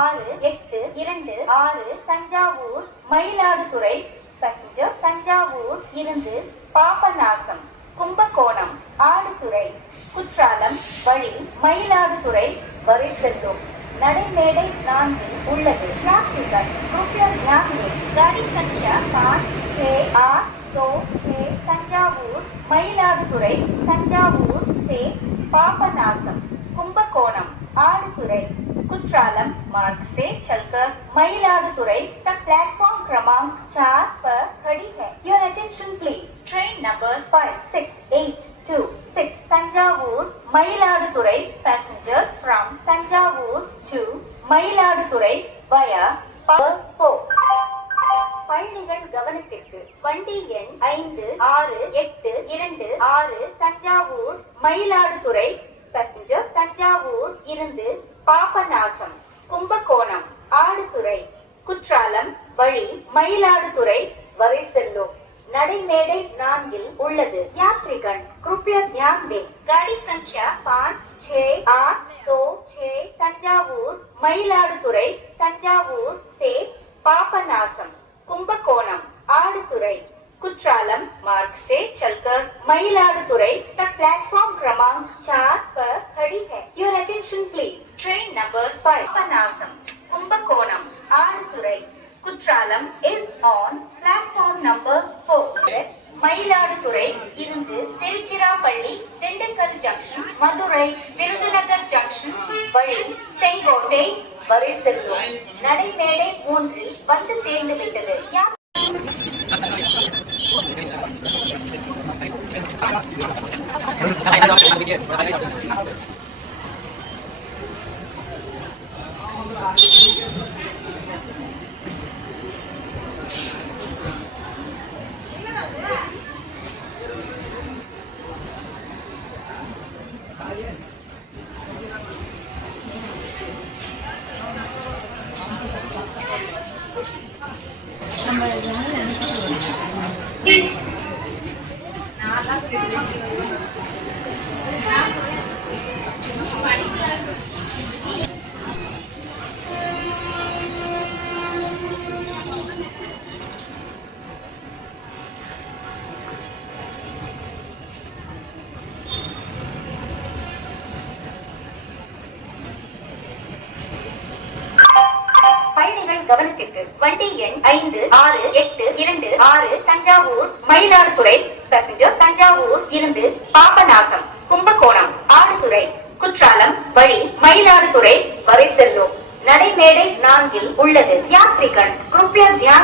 6, Thanjavur Mayiladuthurai passenger Thanjavur இருந்து பாபநாசம் கும்பகோணம் ஆடுதுறை குற்றாலம் வழி மயிலாடுதுறை வரை செல்லும் நடைமேடை 4 உள்ளது यात्रीगण कृपया ध्यान दें गाड़ी संख्या 5, 6, 8, 2, 6 तंजावूर मयिलादुतुरै तंजावूर से पापनासम कुंभकोणम आडुतुरै कुत्रालम मार्ग से चलकर मयिलादुतुरै तक प्लेटफॉर्म क्रमांक 4 पर खड़ी है। Your attention please. Train number 5, 6, 8, 2, 6 Thanjavur Mayiladuthurai passenger from Thanjavur to Mayiladuthurai via power 4. பயணிகள் கவனத்திற்கு வண்டி எண் 568226 தஞ்சாவூர் மயிலாடுதுறை பேசஞ்சர் தஞ்சாவூர் இருந்து பாபநாசம் கும்பகோணம் ஆடுதுறை குற்றாலம் வழி மயிலாடுதுறை வரை செல்லும் நடைமேடை 4 உள்ளது यात्रीगण कृपया ध्यान दें गाड़ी संख्या 5, 6, 8, 2, 6 तंजावूर मयिलादुतुरै तंजावूर से पापनासम कुंभकोणम आडुतुरै कुत्रालम मार्ग से चलकर मयिलादुतुरै तक प्लेटफॉर्म क्रमांक 4 पर खड़ी है। Your attention please. Train number 5 Papanasam Kumbakonam Aduthurai Kuthalam is on platform number 4. Mayiladuthurai இருந்து திருச்சிராப்பள்ளி திண்டுக்கல் ஜங்ஷன் மதுரை விருதுநகர் ஜங்ஷன் வழி செங்கோட்டை வரை செல்லும் நடைமேடை 3 வந்து சேர்ந்து விட்டது। கவனத்திற்கு வண்டி எண் 568226 தஞ்சாவூர் மயிலாடுதுறை பேசஞ்சர் தஞ்சாவூர் இருந்து பாபநாசம் கும்பகோணம் ஆடுதுறை குற்றாலம் வழி மயிலாடுதுறை வரை செல்லும் நடைமேடை 4 உள்ளது। यात्रीगण कृपया ध्यान